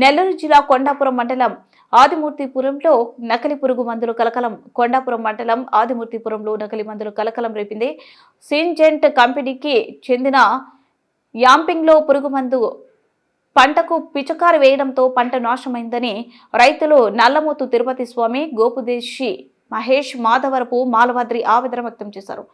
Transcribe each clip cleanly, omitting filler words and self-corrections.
నెల్లూరు జిల్లా కొండాపురం మండలం ఆదిమూర్తిపురంలో నకిలీ పురుగు మందులు కలకలం. కొండాపురం మండలం ఆదిమూర్తిపురంలో నకిలీ మందులు కలకలం రేపింది. సింజెంట్ కంపెనీకి చెందిన యాంపింగ్లో పురుగు మందు పంటకు పిచకారి వేయడంతో పంట నాశనమైందని రైతులు నల్లమోతు తిరుపతి స్వామి, గోపుదేశి మహేష్, మాధవరపు మాలవాద్రి ఆవేదన వ్యక్తం చేశారు.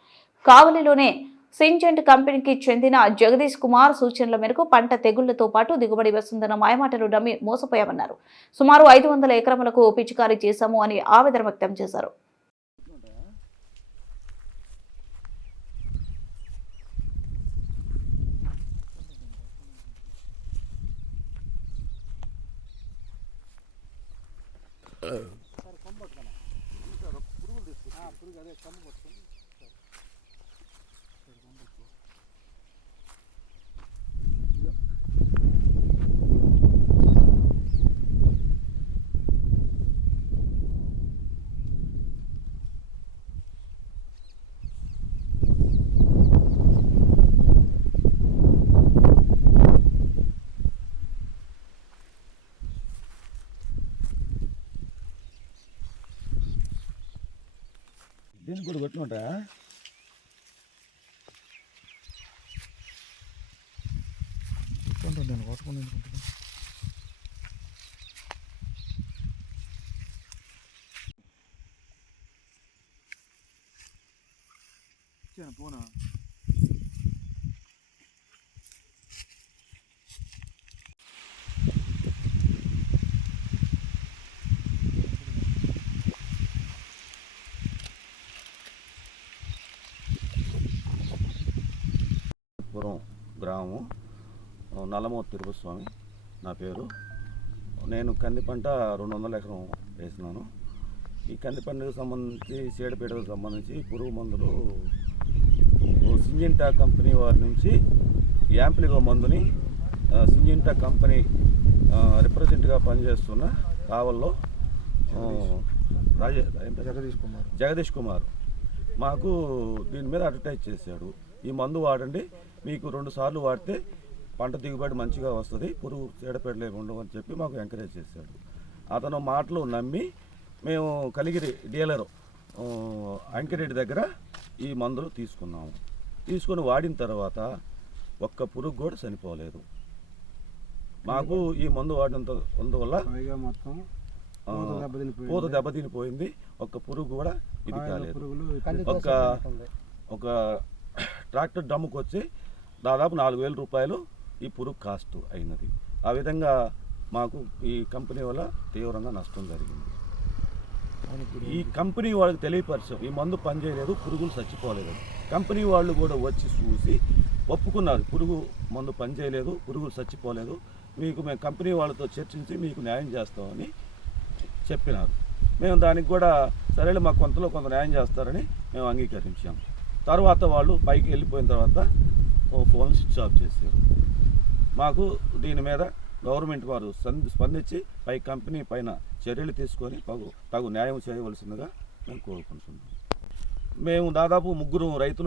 కావలిలోనే సింజెంట్ కంపెనీకి చెందిన జగదీష్ కుమార్ సూచనల మేరకు పంట తెగుళ్లతో పాటు దిగుబడి వస్తుందన్న మాయమాటలు నమ్మి మోసపోయామన్నారు. సుమారు 500 ఎకరములకు పిచికారీ చేశాము అని ఆవేదన వ్యక్తం చేశారు. దీనికి కూడా కొట్టుకుంటా నేను కొట్టుకుని పోనా గ్రామం నల్లమోతు తిరుపతి స్వామి నా పేరు. నేను కంది పంట 200 ఎకరం వేసినాను. ఈ కంది పంటకు సంబంధించి చీడపీడకు సంబంధించి పురుగు మందులు సింజెంటా కంపెనీ వారి నుంచి యాంప్లిగో మందుని సింజెంటా కంపెనీ రిప్రజెంట్గా పనిచేస్తున్న కావల్లో జగదీష్ కుమార్ మాకు దీని మీద అడ్వర్టైజ్ చేశాడు. ఈ మందు వాడండి, మీకు 2 సార్లు వాడితే పంట దిగుబడి మంచిగా వస్తుంది, పురుగు చీడపీడలు ఏమి ఉండవు అని చెప్పి మాకు ఎంకరేజ్ చేశాడు. అతను మాటలు నమ్మి మేము కలిగిరి డీలరు అంకిరెడ్డి దగ్గర ఈ మందులు తీసుకున్నాము. తీసుకొని వాడిన తర్వాత ఒక్క పురుగు కూడా చనిపోలేదు. మాకు ఈ మందు వాడినందువల్ల పూత దెబ్బతినిపోయింది. ఒక్క పురుగు కూడా ఇది కాలేదు. ఒక ట్రాక్టర్ డ్రమ్ముకు వచ్చి దాదాపు 4,000 రూపాయలు ఈ పురుగు కాస్ట్ అయినది. ఆ విధంగా మాకు ఈ కంపెనీ వల్ల తీవ్రంగా నష్టం జరిగింది. ఈ కంపెనీ వాళ్ళకి తెలియపరిచాం ఈ మందు పనిచేయలేదు, పురుగులు చచ్చిపోలేదు. కంపెనీ వాళ్ళు కూడా వచ్చి చూసి ఒప్పుకున్నారు, పురుగు మందు పనిచేయలేదు, పురుగులు చచ్చిపోలేదు, మీకు మేము కంపెనీ వాళ్ళతో చర్చించి మీకు న్యాయం చేస్తామని చెప్పినారు. మేము దానికి కూడా సరేలే మాకు కొంత న్యాయం చేస్తారని మేము అంగీకరించాము. తర్వాత వాళ్ళు పైకి వెళ్ళిపోయిన తర్వాత ఫోన్ స్విచ్ ఆఫ్ చేశారు. మాకు దీని మీద గవర్నమెంట్ వారు స్పందించి పై కంపెనీ పైన చర్యలు తీసుకొని తగు న్యాయం చేయవలసిందిగా మేము కోరుకుంటున్నాం. మేము దాదాపు 3 రైతులు